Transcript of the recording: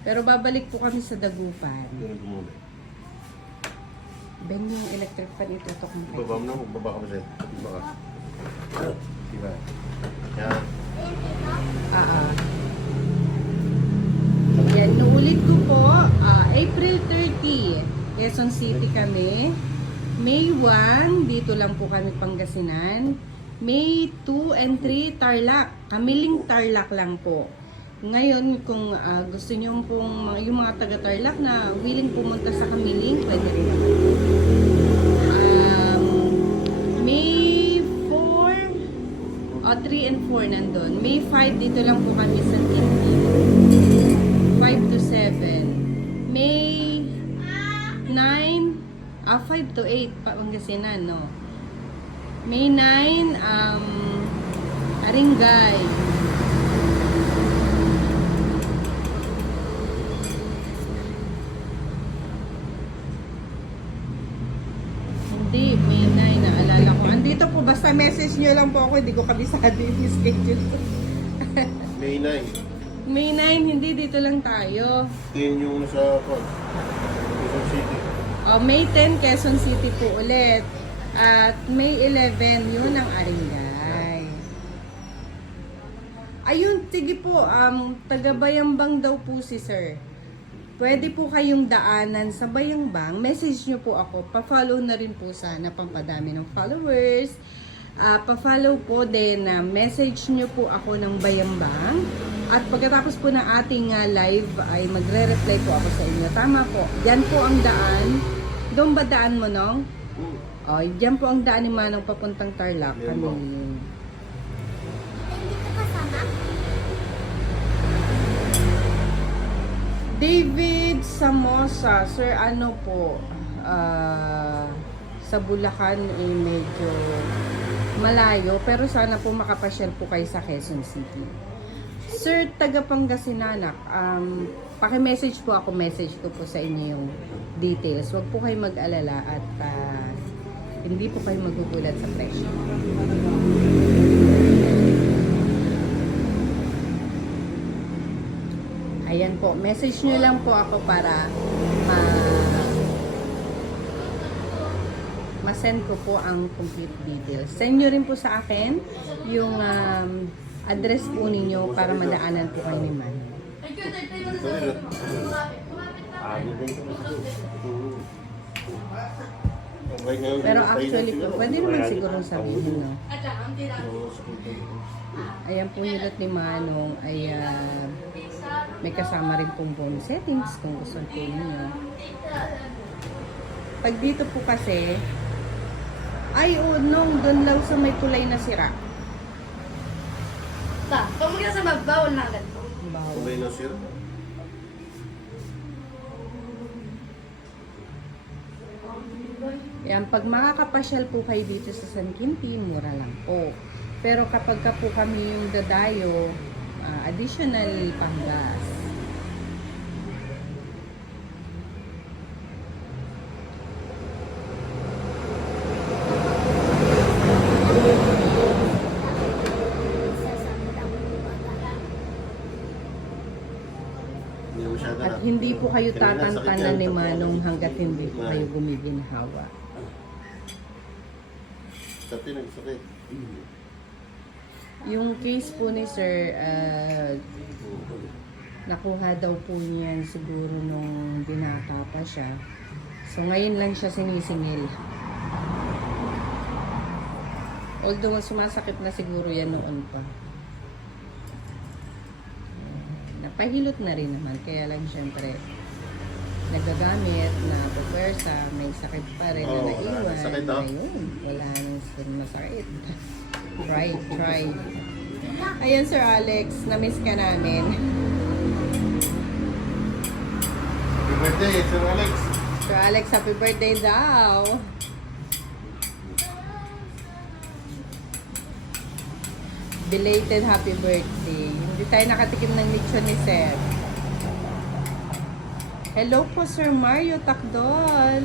Pero babalik po kami sa Dagupan. Ganun gumuli. Ben yung electric fan ito to kung Baba mo na, baba ka ba sa'yo? Baba ka. Diba? Yan. Yan, nuulit ko po, April 30, Quezon City kami. May 1, dito lang po kami Pangasinan. May 2 and 3, Tarlac. Kamiling Tarlac lang po. Ngayon, kung gusto nyo pong yung mga taga-Tarlac na willing pumunta sa Kamiling, pwede rin naman. May 4, 3 and 4 nandun. May 5, dito lang po kami sa Tintin. 5 to 7. May 9, 5 to 8, Pangasinan, no? May 9, Aringay. Hindi, May 9, naalala ko. Andito po, basta message nyo lang po ako, hindi ko kabisado yung schedule. May 9. May 9, hindi, dito lang tayo. 10 yung nasa Quezon City. May 10, Quezon City po ulit. At May 11, yun ang Aringay. Ayun, sige po, taga Bayambang daw po si sir. Pwede po kayong daanan sa Bayambang. Message nyo po ako. Pa-follow na rin po sana pampadami ng followers. Pa-follow po din na message nyo po ako ng Bayambang. At pagkatapos po ng ating live ay magre-reply po ako sa inyo. Tama po. Yan po ang daan. Doon ba daan mo, Nong? Diyan po ang daan ni Manong papuntang Tarlac. Meron ba? David Samosa, sir, ano po, sa Bulacan medyo malayo, pero sana po makapasyal po kayo sa Quezon City. Sir, taga Pangasinan, paki-message po ako, message ko po sa inyo yung details. Huwag po kayo mag-alala at hindi po kayo magugulat sa presyo. Ayan po, message nyo lang po ako para ma-send ko po ang complete details. Send nyo rin po sa akin yung address po ninyo para madaanan po kayo ni Man. Pero actually po, pwede naman siguro sabihin, no? Ayan po hilot ni Manong ay may kasama rin pong bonus settings kung gusto po ninyo. Pag dito po kasi, ay nung doon lang sa may kulay na sira. Kung magkita sa magbawal na agad. Kulay na sir. Yan, pag makakapasyal po kayo dito sa San Quintin, mura lang po. Pero kapag ka po kami yung dadayo, additional panggas. At hindi po kayo tatantanan ni Manong hanggat hindi po kayo gumiginhawa. Dati nagsakit. Yung case po ni Sir, nakuha daw po niyan siguro nung binata pa siya. So ngayon lang siya sinisingil. Although sumasakit na siguro yan noon pa. Napahilot na rin naman, kaya lang syempre nagagamit na pwersa, may sakit pa rin na naiwan. Sakit, Ayun, wala nang masakit. Try. Ayan, Sir Alex, na-miss ka namin. Happy birthday, Sir Alex. Sir Alex, happy birthday daw. Belated happy birthday. Hindi tayo nakatikim ng lechon ni Sir. Hello po, Sir Mario Takdol.